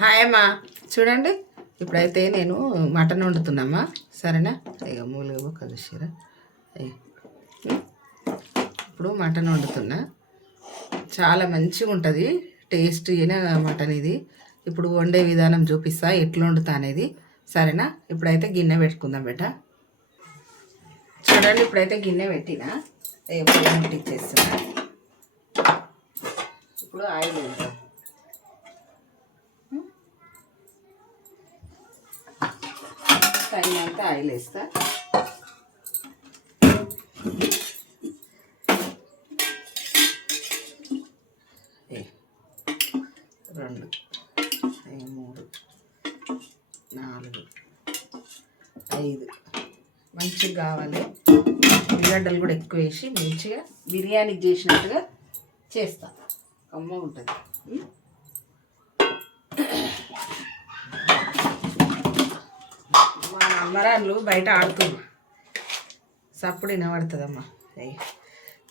Hi అమ్మా, చూడండి. ఇప్పుడైతే నేను మటన్ వండుతున్నామ్మా, సరేనా? ఇక మూలుగా కలిసిరా. ఇప్పుడు మటన్ వండుతున్నా. చాలా మంచిగా ఉంటుంది టేస్ట్ అయిన మటన్ ఇది. ఇప్పుడు వండే విధానం చూపిస్తా, ఎట్లా వండుతా అనేది, సరేనా? ఇప్పుడైతే గిన్నె పెట్టుకుందాం బేట. చూడండి, ఇప్పుడైతే గిన్నె పెట్టినా, ముట్టిచ్చేస్తున్నా. ఇప్పుడు ఆయిల్ వేద్దాం. తగినంత ఆయిల్ వేస్తా. రెండు, మూడు, నాలుగు, ఐదు. మంచిగా కావాలి. ఉల్లిగడ్డలు కూడా ఎక్కువ వేసి మంచిగా బిర్యానీ చేసినట్టుగా చేస్తా. కమ్మగా ఉంటుంది. మా అమ్మరాళ్ళు బయట ఆడుతున్నా, సప్పుడు వినబడుతుందమ్మా.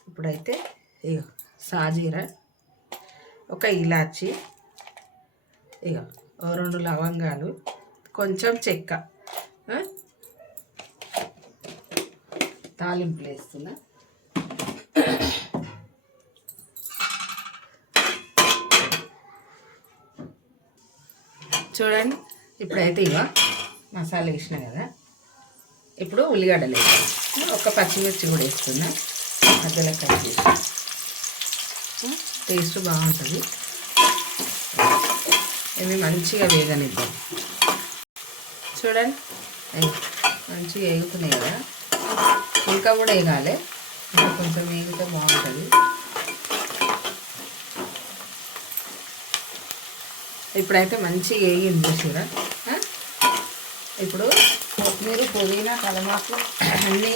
ఇప్పుడైతే ఇక సాజీర, ఒక ఇలాచి, ఇక ఓ 2 లవంగాలు, కొంచెం చెక్క, తాలింపులు వేస్తున్నా. చూడండి, ఇప్పుడైతే ఇక మసాలా వేసినా కదా. ఇప్పుడు ఉల్లిగడ్డలు వేస్తాను, ఒక పచ్చిమిర్చి కూడా వేస్తున్నా, మధ్యలో కట్ చేసి. టేస్ట్ బాగుంటుంది. ఇవి మంచిగా వేగనిద్దాం. చూడండి, మంచిగా వేగుతున్నాయి కదా. ఇంకా కూడా వేగాలి, ఇంకా కొంచెం వేగితే బాగుంటుంది. ఇప్పుడైతే మంచిగా వేగింది చూసిరా. ఇప్పుడు కొత్తిమీర, పుదీనా, కలమాకు అన్నీ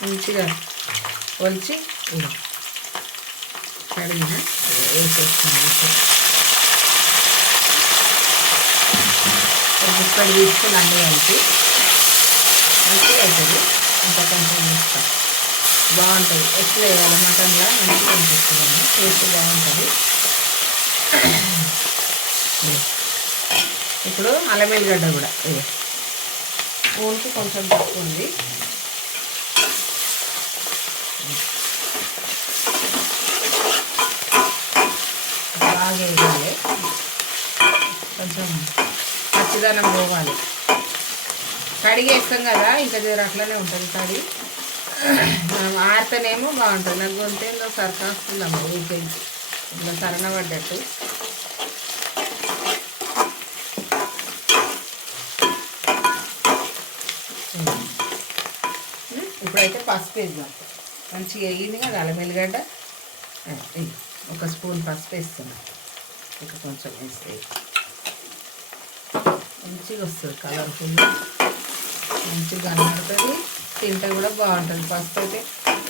మంచిగా ఒలిచి కడిగిన వేసేస్తున్నాను. ఇక్కడ తీసుకుని అన్నీ కలిపి మంచిగా అవుతుంది. ఇంకా కొంచెం వేస్తాం, బాగుంటుంది. ఎక్కువ వేయాలి మటన్లో, మంచిగా అనిపిస్తుంది, టేస్ట్ బాగుంటుంది. ఇప్పుడు అల్లం వెల్లిగడ్డ కూడా స్పూన్కి కొంచెం తక్కువ ఉంది. బాగా వేయాలి, కొంచెం పచ్చిదనం పోవాలి. కడిగి వేస్తాం కదా, ఇంకా జర అట్లనే ఉంటుంది. కడిగి ఆరితేనేమో బాగుంటుంది. నాకు గొంతేందో సరకాస్తుందమ్మా, ఊరికే ఇట్లా సరణ పడ్డట్టు. ఇప్పుడైతే పసుపు వేద్దాం. మంచిగా వేయింది కదా అల్లం వెల్లిగడ్డ. ఒక స్పూన్ పసుపు వేస్తున్నా, ఇంకా కొంచెం వేస్తే మంచిగా వస్తుంది, కలర్ఫుల్, మంచిగా కనబడుతుంది. తింటే కూడా బాగుంటుంది. పసుపు అయితే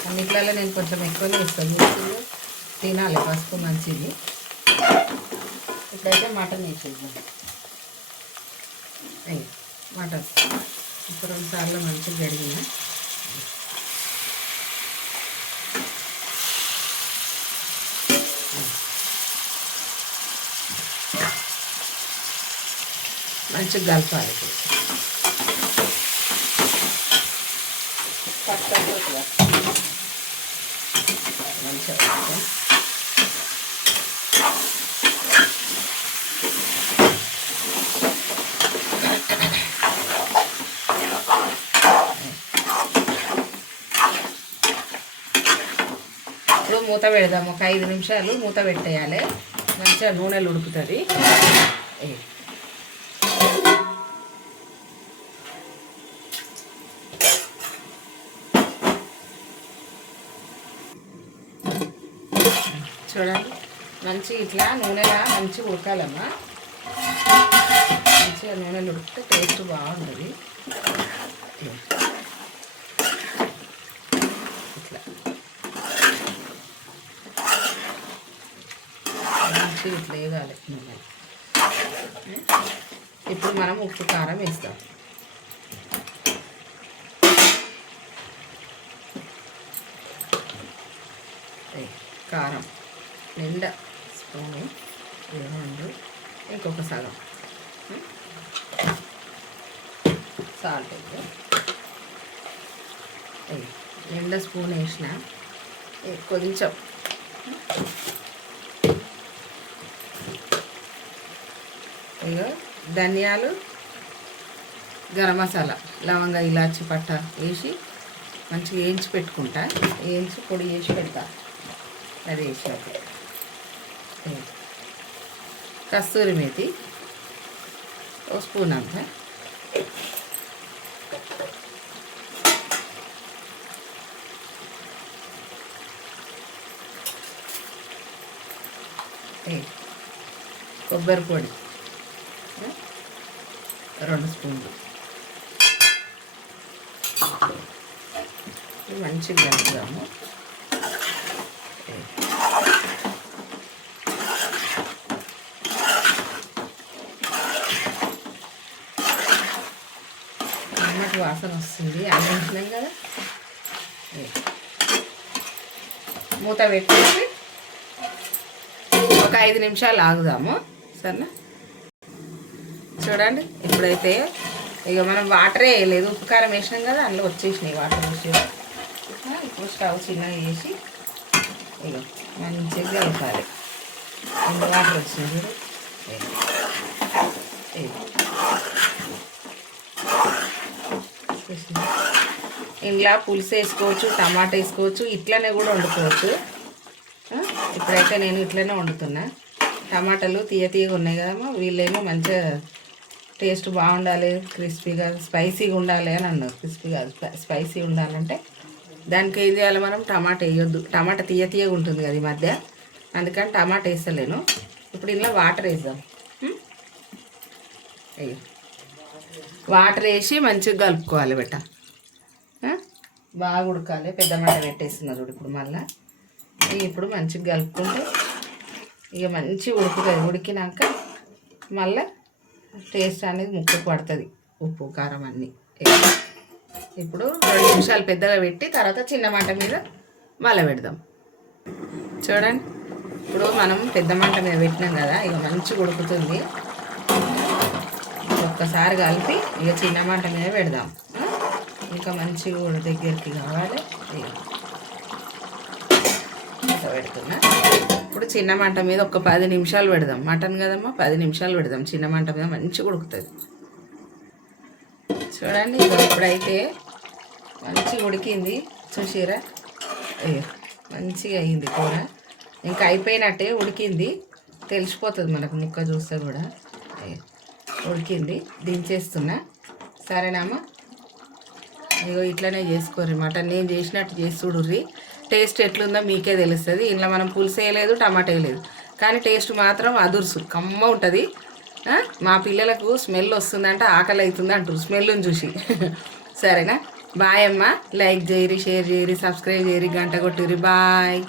అన్నిట్లలో నేను కొంచెం ఎక్కువనే వేస్తాను. ముసుగులు తినాలి, పసుపు మంచిది. ఇప్పుడైతే మటన్ వేసేద్దాం. మటన్ ఒక 2 సార్లు మంచిగా గడిగిన. మంచిగా కలపాలి. మంచిగా ఇప్పుడు మూత పెడదాము. ఒక 5 నిమిషాలు మూత పెట్టేయాలి. మంచిగా నూనెలు ఉడుకుతుంది. చూడండి, మంచిగా ఇట్లా నూనెలా మంచిగా ఉడకాలమ్మా. మంచిగా నూనెలు ఉడికితే టేస్ట్ బాగుంటుంది. ఇట్లా మంచిగా ఇట్లా వేగాలి నూనె. ఇప్పుడు మనం ఉప్పు కారం వేస్తాం. కారం నిండా స్పూను, 2, ఇంకొక సగం సాల్ట్ నిండా స్పూన్ వేసిన కొంచెం ఇక ధనియాలు గరం మసాలా లవంగ ఇలాచి పట్ట వేసి మంచిగా వేయించి పెట్టుకుంటా, వేయించి పొడి చేసి పెడతా. అది వేసాక కస్తూరి మేతి ఒక స్పూన్ అంతా, కొబ్బరి పొడి 2 స్పూన్లు, మంచిగా కలుపుదాము. అన్నట్టు వాసన వస్తుంది, అందించినాం కదా. మూత పెట్టేసి ఒక 5 నిమిషాలు ఆగుదాము. సరేనా, చూడండి. ఇప్పుడైతే ఇక మనం వాటరే వేయలేదు, ఉప్పు కారం వేసినాం కదా, అందులో వచ్చేసినాయి వాటర్ వేసి. ఇప్పుడు స్టవ్ చిన్నగా వేసి ఇక మంచిగా కలపాలి. ఎంత వాటర్ వచ్చింది ఇంట్లో పులుసు వేసుకోవచ్చు, టమాటా వేసుకోవచ్చు, ఇట్లనే కూడా వండుకోవచ్చు. ఇప్పుడైతే నేను ఇట్లనే వండుతున్నా. టమాటాలు తీయగా ఉన్నాయి కదమ్మా, వీళ్ళేమో మంచిగా టేస్ట్ బాగుండాలి, క్రిస్పీగా స్పైసీగా ఉండాలి అని అన్నారు. క్రిస్పీగా స్పైసీ ఉండాలంటే దానికి ఏం చేయాలి, మనం టమాటా వేయొద్దు. టమాటా తీయగా ఉంటుంది కదా ఈ మధ్య, అందుకని టమాటా వేస్తలేను. ఇప్పుడు ఇంట్లో వాటర్ వేద్దాం. అయ్యో, వాటర్ వేసి మంచిగా కలుపుకోవాలి బెట్ట. బాగా ఉడకాలి. పెద్ద మంట పెట్టేస్తున్నారు ఇప్పుడు మళ్ళీ. ఇప్పుడు మంచిగా కలుపుకుంటే ఇక మంచిగా ఉడుకుతుంది. ఉడికినాక మళ్ళీ టేస్ట్ అనేది ముక్కకు పడుతుంది, ఉప్పు కారం అన్నీ. ఇప్పుడు 2 నిమిషాలు పెద్దగా పెట్టి తర్వాత చిన్న మంట మీద మళ్ళీ పెడదాం. చూడండి, ఇప్పుడు మనం పెద్ద మంట మీద పెట్టినాం కదా, ఇక మంచిగా ఉడుకుతుంది. ఒక్కసారి కలిపి ఇక చిన్న మంట మీద పెడదాం. ఇంకా మంచిగా దగ్గరికి కావాలి. ఇంకా పెడుతున్నా. ఇప్పుడు చిన్న మంట మీద ఒక 10 నిమిషాలు పెడదాం. మటన్ కదమ్మా, 10 నిమిషాలు పెడదాం చిన్న మంట మీద, మంచిగా ఉడుకుతుంది. చూడండి, ఇప్పుడైతే మంచిగా ఉడికింది. చూసిరా, మంచిగా అయింది కూర. ఇంకా అయిపోయినట్టే, ఉడికింది, తెలిసిపోతుంది మనకు ముక్క చూస్తే కూడా. ఉడికింది, దించేస్తున్నా. సరేనామా, ఇగో ఇట్లనే చేసుకోర్రి. మటన్ నేను చేసినట్టు చేసి చూడుర్రి. టేస్ట్ ఎట్లుందో మీకే తెలుస్తుంది. ఇంట్లో మనం పులుసు వేయలేదు, టమాటా వేయలేదు, కానీ టేస్ట్ మాత్రం అదుర్సు కమ్మ ఉంటుంది. మా పిల్లలకు స్మెల్ వస్తుందంటే ఆకలి అవుతుంది అంటారు స్మెల్ని చూసి. సరేనా, బాయ్ అమ్మ. లైక్ చేయరి, షేర్ చేయరి, సబ్స్క్రైబ్ చేయరి, గంట కొట్టుర్రి. బాయ్.